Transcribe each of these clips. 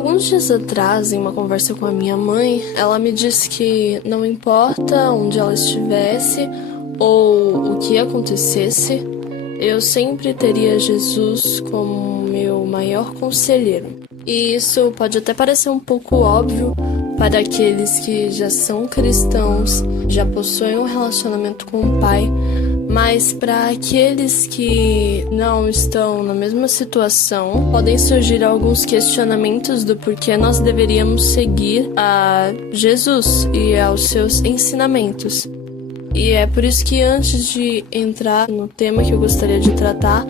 Alguns dias atrás, em uma conversa com a minha mãe, ela me disse que não importa onde ela estivesse ou o que acontecesse, eu sempre teria Jesus como meu maior conselheiro. E isso pode até parecer um pouco óbvio para aqueles que já são cristãos, já possuem um relacionamento com o Pai, mas para aqueles que não estão na mesma situação, podem surgir alguns questionamentos do porquê nós deveríamos seguir a Jesus e aos seus ensinamentos. E é por isso que antes de entrar no tema que eu gostaria de tratar,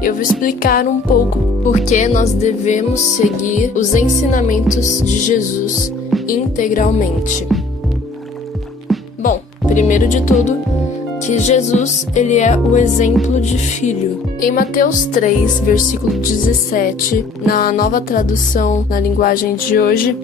eu vou explicar um pouco por que nós devemos seguir os ensinamentos de Jesus integralmente. Bom, primeiro de tudo, que Jesus, ele é o exemplo de filho. Em Mateus 3, versículo 17, na nova tradução na linguagem de hoje,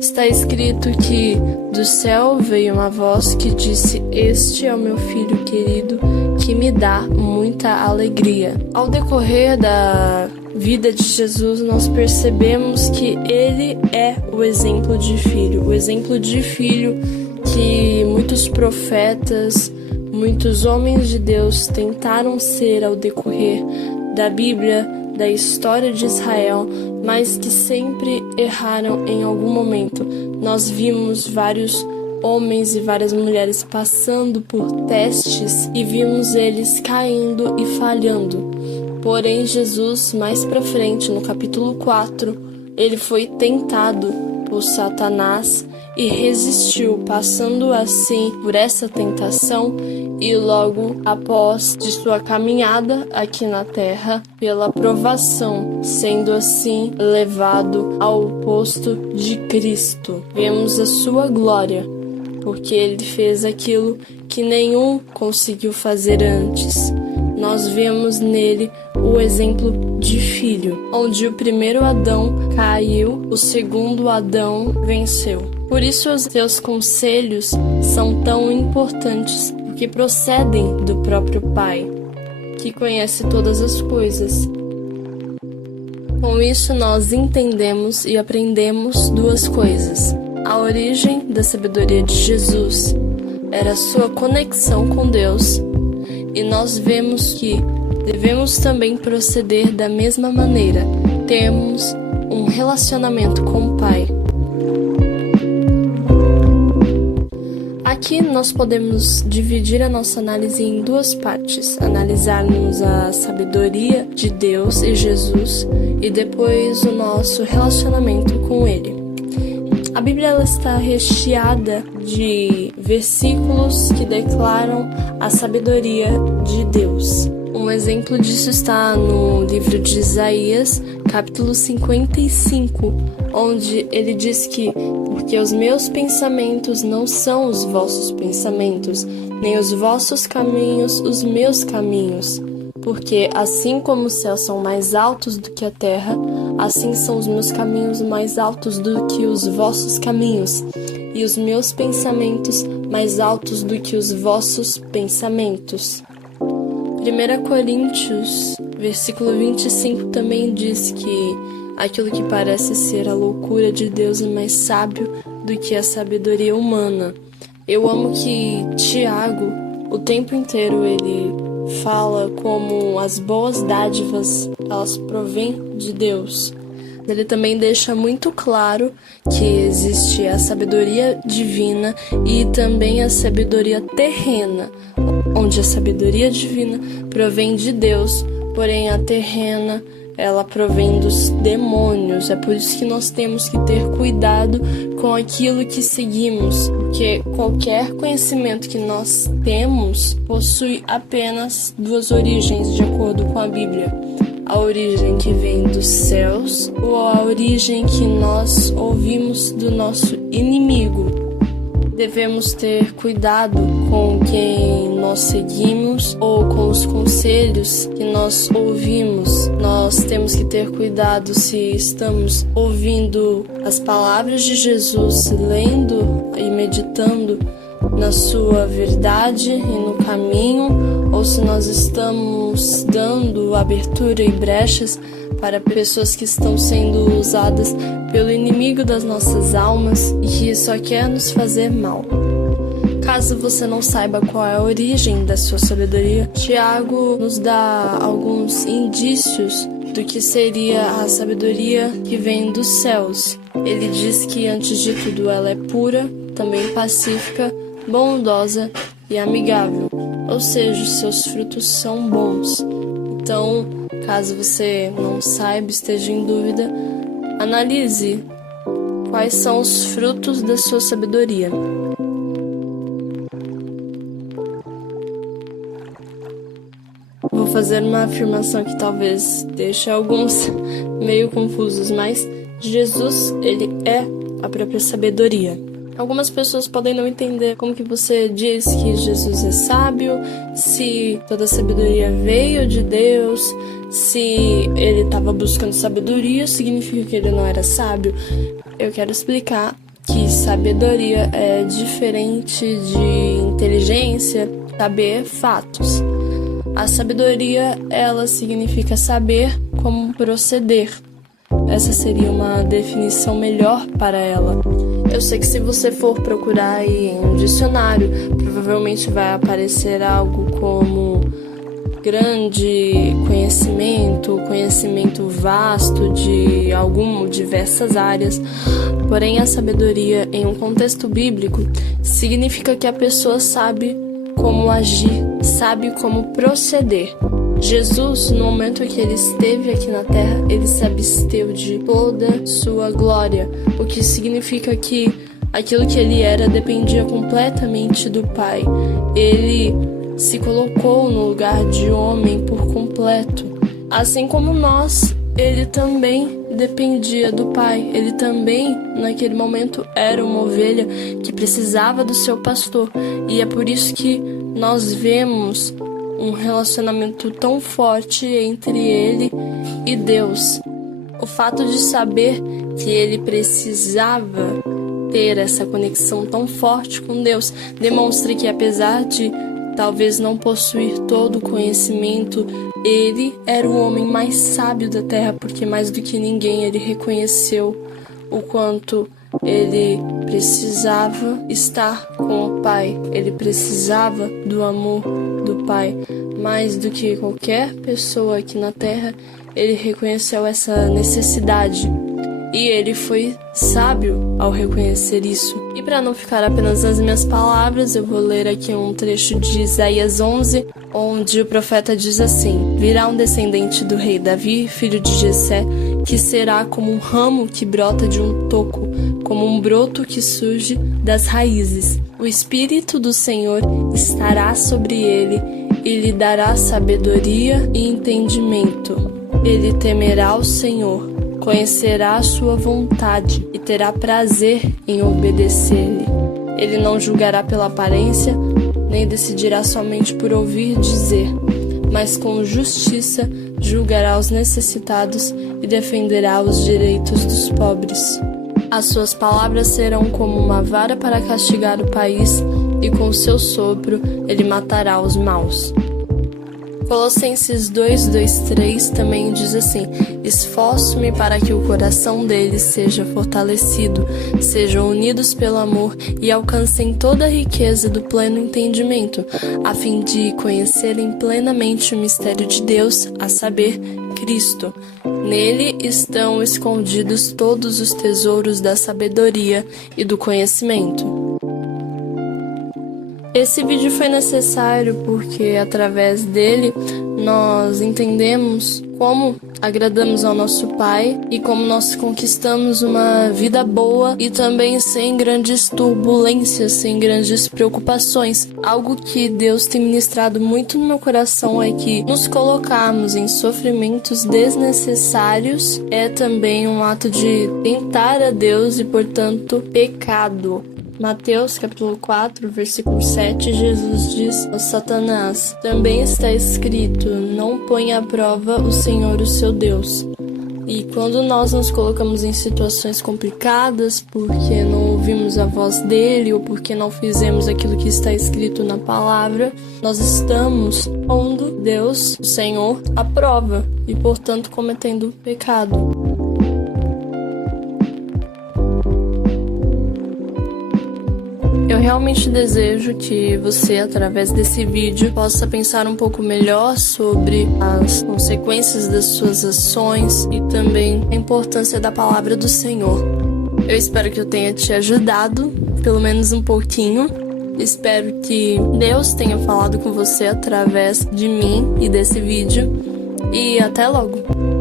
está escrito que do céu veio uma voz que disse: "Este é o meu filho querido, que me dá muita alegria." Ao decorrer da vida de Jesus, nós percebemos que ele é o exemplo de filho. O exemplo de filho que muitos profetas, muitos homens de Deus tentaram ser ao decorrer da Bíblia, da história de Israel, mas que sempre erraram em algum momento. Nós vimos vários homens e várias mulheres passando por testes e vimos eles caindo e falhando. Porém, Jesus, mais pra frente, no capítulo 4, ele foi tentado por Satanás e resistiu, passando assim por essa tentação e logo após de sua caminhada aqui na terra pela provação, sendo assim levado ao posto de Cristo. Vemos a sua glória, porque ele fez aquilo que nenhum conseguiu fazer antes. Nós vemos nele o exemplo de filho, onde o primeiro Adão caiu, o segundo Adão venceu. Por isso os seus conselhos são tão importantes, porque procedem do próprio Pai, que conhece todas as coisas. Com isso nós entendemos e aprendemos duas coisas. A origem da sabedoria de Jesus era a sua conexão com Deus, e nós vemos que devemos também proceder da mesma maneira. Temos um relacionamento com o Pai. Aqui nós podemos dividir a nossa análise em duas partes: analisarmos a sabedoria de Deus e Jesus e depois o nosso relacionamento com Ele. A Bíblia ela está recheada de versículos que declaram a sabedoria de Deus. Um exemplo disso está no livro de Isaías, capítulo 55, onde ele diz que porque os meus pensamentos não são os vossos pensamentos, nem os vossos caminhos os meus caminhos. Porque assim como os céus são mais altos do que a terra, assim são os meus caminhos mais altos do que os vossos caminhos, e os meus pensamentos mais altos do que os vossos pensamentos. 1 Coríntios, versículo 25, também diz que aquilo que parece ser a loucura de Deus é mais sábio do que a sabedoria humana. Eu amo que Tiago, o tempo inteiro, ele fala como as boas dádivas, elas provêm de Deus. Ele também deixa muito claro que existe a sabedoria divina e também a sabedoria terrena, onde a sabedoria divina provém de Deus, porém a terrena ela provém dos demônios. É por isso que nós temos que ter cuidado com aquilo que seguimos, porque qualquer conhecimento que nós temos possui apenas duas origens, de acordo com a Bíblia: a origem que vem dos céus ou a origem que nós ouvimos do nosso inimigo. Devemos ter cuidado com quem nós seguimos ou com os conselhos que nós ouvimos. Nós temos que ter cuidado se estamos ouvindo as palavras de Jesus, lendo e meditando na sua verdade e no caminho, ou se nós estamos dando abertura e brechas para pessoas que estão sendo usadas pelo inimigo das nossas almas e que só quer nos fazer mal. Caso você não saiba qual é a origem da sua sabedoria, Tiago nos dá alguns indícios do que seria a sabedoria que vem dos céus. Ele diz que, antes de tudo, ela é pura, também pacífica, bondosa e amigável, ou seja, seus frutos são bons. Então, caso você não saiba, esteja em dúvida, analise quais são os frutos da sua sabedoria. Vou fazer uma afirmação que talvez deixe alguns meio confusos, mas Jesus, ele é a própria sabedoria. Algumas pessoas podem não entender como que você diz que Jesus é sábio, se toda a sabedoria veio de Deus, se ele estava buscando sabedoria, significa que ele não era sábio. Eu quero explicar que sabedoria é diferente de inteligência, saber fatos. A sabedoria, ela significa saber como proceder. Essa seria uma definição melhor para ela. Eu sei que se você for procurar aí em um dicionário, provavelmente vai aparecer algo como grande conhecimento, conhecimento vasto de diversas áreas. Porém, a sabedoria em um contexto bíblico significa que a pessoa sabe como agir, sabe como proceder. Jesus, no momento em que ele esteve aqui na terra, ele se absteve de toda sua glória, o que significa que aquilo que ele era dependia completamente do Pai. Ele se colocou no lugar de homem por completo. Assim como nós, ele também dependia do Pai. Ele também, naquele momento, era uma ovelha que precisava do seu pastor. E é por isso que nós vemos um relacionamento tão forte entre ele e Deus. O fato de saber que ele precisava ter essa conexão tão forte com Deus demonstra que, apesar de talvez não possuir todo o conhecimento, ele era o homem mais sábio da terra, porque mais do que ninguém ele reconheceu o quanto ele precisava estar com o Pai, ele precisava do amor do Pai. Mais do que qualquer pessoa aqui na terra, ele reconheceu essa necessidade. E ele foi sábio ao reconhecer isso. E para não ficar apenas nas minhas palavras, eu vou ler aqui um trecho de Isaías 11, onde o profeta diz assim: virá um descendente do rei Davi, filho de Jessé, que será como um ramo que brota de um toco, como um broto que surge das raízes. O Espírito do Senhor estará sobre ele e lhe dará sabedoria e entendimento. Ele temerá o Senhor, conhecerá a sua vontade e terá prazer em obedecer-lhe. Ele não julgará pela aparência, nem decidirá somente por ouvir dizer, mas com justiça julgará os necessitados e defenderá os direitos dos pobres. As suas palavras serão como uma vara para castigar o país, e com seu sopro ele matará os maus. Colossenses 2:3 também diz assim: esforço-me para que o coração deles seja fortalecido, sejam unidos pelo amor e alcancem toda a riqueza do pleno entendimento, a fim de conhecerem plenamente o mistério de Deus, a saber, Cristo. Nele estão escondidos todos os tesouros da sabedoria e do conhecimento. Esse vídeo foi necessário porque, através dele, nós entendemos como agradamos ao nosso Pai e como nós conquistamos uma vida boa e também sem grandes turbulências, sem grandes preocupações. Algo que Deus tem ministrado muito no meu coração é que nos colocarmos em sofrimentos desnecessários é também um ato de tentar a Deus e, portanto, pecado. Mateus capítulo 4, versículo 7, Jesus diz a Satanás: também está escrito, não ponha à prova o Senhor o seu Deus. E quando nós nos colocamos em situações complicadas porque não ouvimos a voz dele ou porque não fizemos aquilo que está escrito na palavra, nós estamos pondo Deus, o Senhor, à prova e, portanto, cometendo pecado. Eu realmente desejo que você, através desse vídeo, possa pensar um pouco melhor sobre as consequências das suas ações e também a importância da palavra do Senhor. Eu espero que eu tenha te ajudado, pelo menos um pouquinho. Espero que Deus tenha falado com você através de mim e desse vídeo. E até logo!